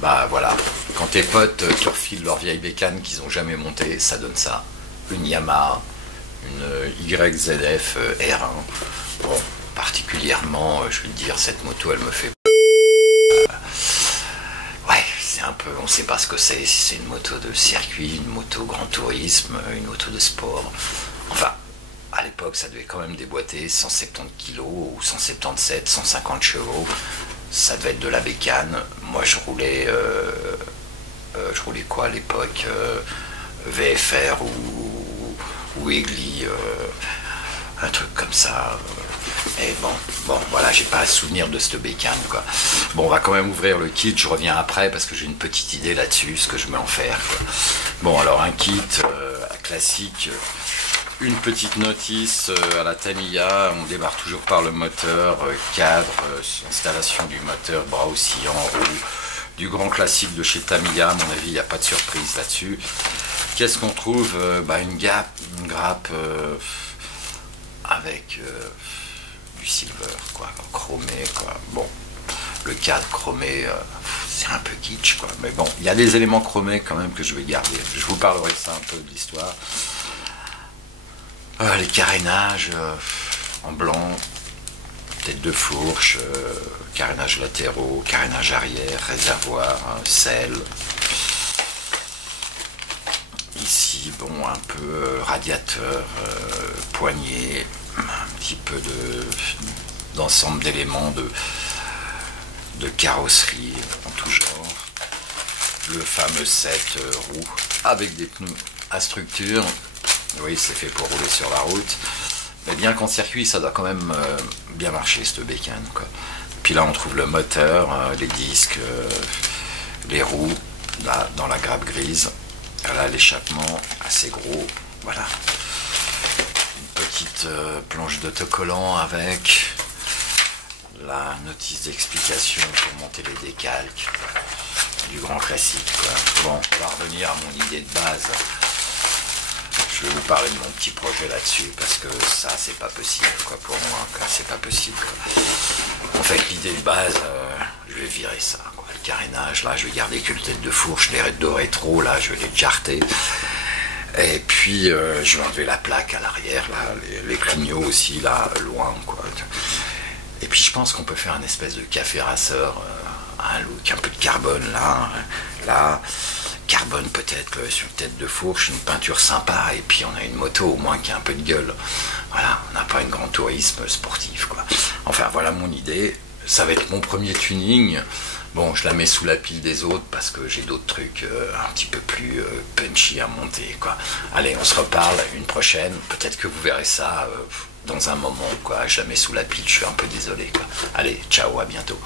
Bah voilà, quand tes potes te refilent leur vieille bécane qu'ils ont jamais montée, ça donne ça. Une Yamaha, une YZF R1. Bon, particulièrement, je vais te dire, cette moto, elle me fait... Ouais, c'est un peu... On sait pas ce que c'est, si c'est une moto de circuit, une moto grand tourisme, une moto de sport. Enfin, à l'époque, ça devait quand même déboîter 170 kg ou 177, 150 chevaux. Ça devait être de la bécane. Moi, je roulais quoi à l'époque, VFR ou Egli, un truc comme ça. Et bon, voilà, j'ai pas à souvenir de cette bécane, quoi. Bon, on va quand même ouvrir le kit. Je reviens après parce que j'ai une petite idée là-dessus, ce que je mets en faire, quoi. Bon, alors un kit classique. Une petite notice à la Tamiya, on démarre toujours par le moteur, cadre, installation du moteur, bras oscillants, roue, du grand classique de chez Tamiya, à mon avis il n'y a pas de surprise là-dessus. Qu'est-ce qu'on trouve? Une grappe avec du silver, quoi, chromé, quoi. Bon, le cadre chromé, c'est un peu kitsch, quoi, mais bon, il y a des éléments chromés quand même que je vais garder. Je vous parlerai de ça un peu de l'histoire. Les carénages en blanc, tête de fourche, carénage latéraux, carénage arrière, réservoir, selle. Ici, bon, un peu radiateur, poignée, un petit peu d'ensemble d'éléments de carrosserie en tout genre. Le fameux set roues avec des pneus à structure. Oui, c'est fait pour rouler sur la route. Mais bien qu'en circuit, ça doit quand même bien marcher, cette bécane, quoi. Puis là, on trouve le moteur, les disques, les roues, là, dans la grappe grise. Là, l'échappement, assez gros. Voilà. Une petite planche d'autocollant avec la notice d'explication pour monter les décalques. Du grand classique, quoi. Bon, on va revenir à mon idée de base. Je vais vous parler de mon petit projet là-dessus, parce que ça, c'est pas possible, quoi, pour moi, quoi. C'est pas possible, quoi. En fait, l'idée de base, je vais virer ça, quoi. Le carénage, là, je vais garder que le tête de fourche, les deux rétro, là, je vais les jarter. Et puis, je vais enlever la plaque à l'arrière, là, les clignots aussi, là, loin, quoi. Et puis, je pense qu'on peut faire un espèce de café racer, un look, un peu de carbone, là. Carbone peut-être sur une tête de fourche, une peinture sympa, et puis on a une moto au moins qui a un peu de gueule. Voilà, on n'a pas une grand tourisme sportif, quoi. Enfin, voilà mon idée. Ça va être mon premier tuning. Bon, je la mets sous la pile des autres parce que j'ai d'autres trucs un petit peu plus punchy à monter, quoi. Allez, on se reparle une prochaine. Peut-être que vous verrez ça dans un moment, quoi. Je la mets sous la pile, je suis un peu désolé, quoi. Allez, ciao, à bientôt.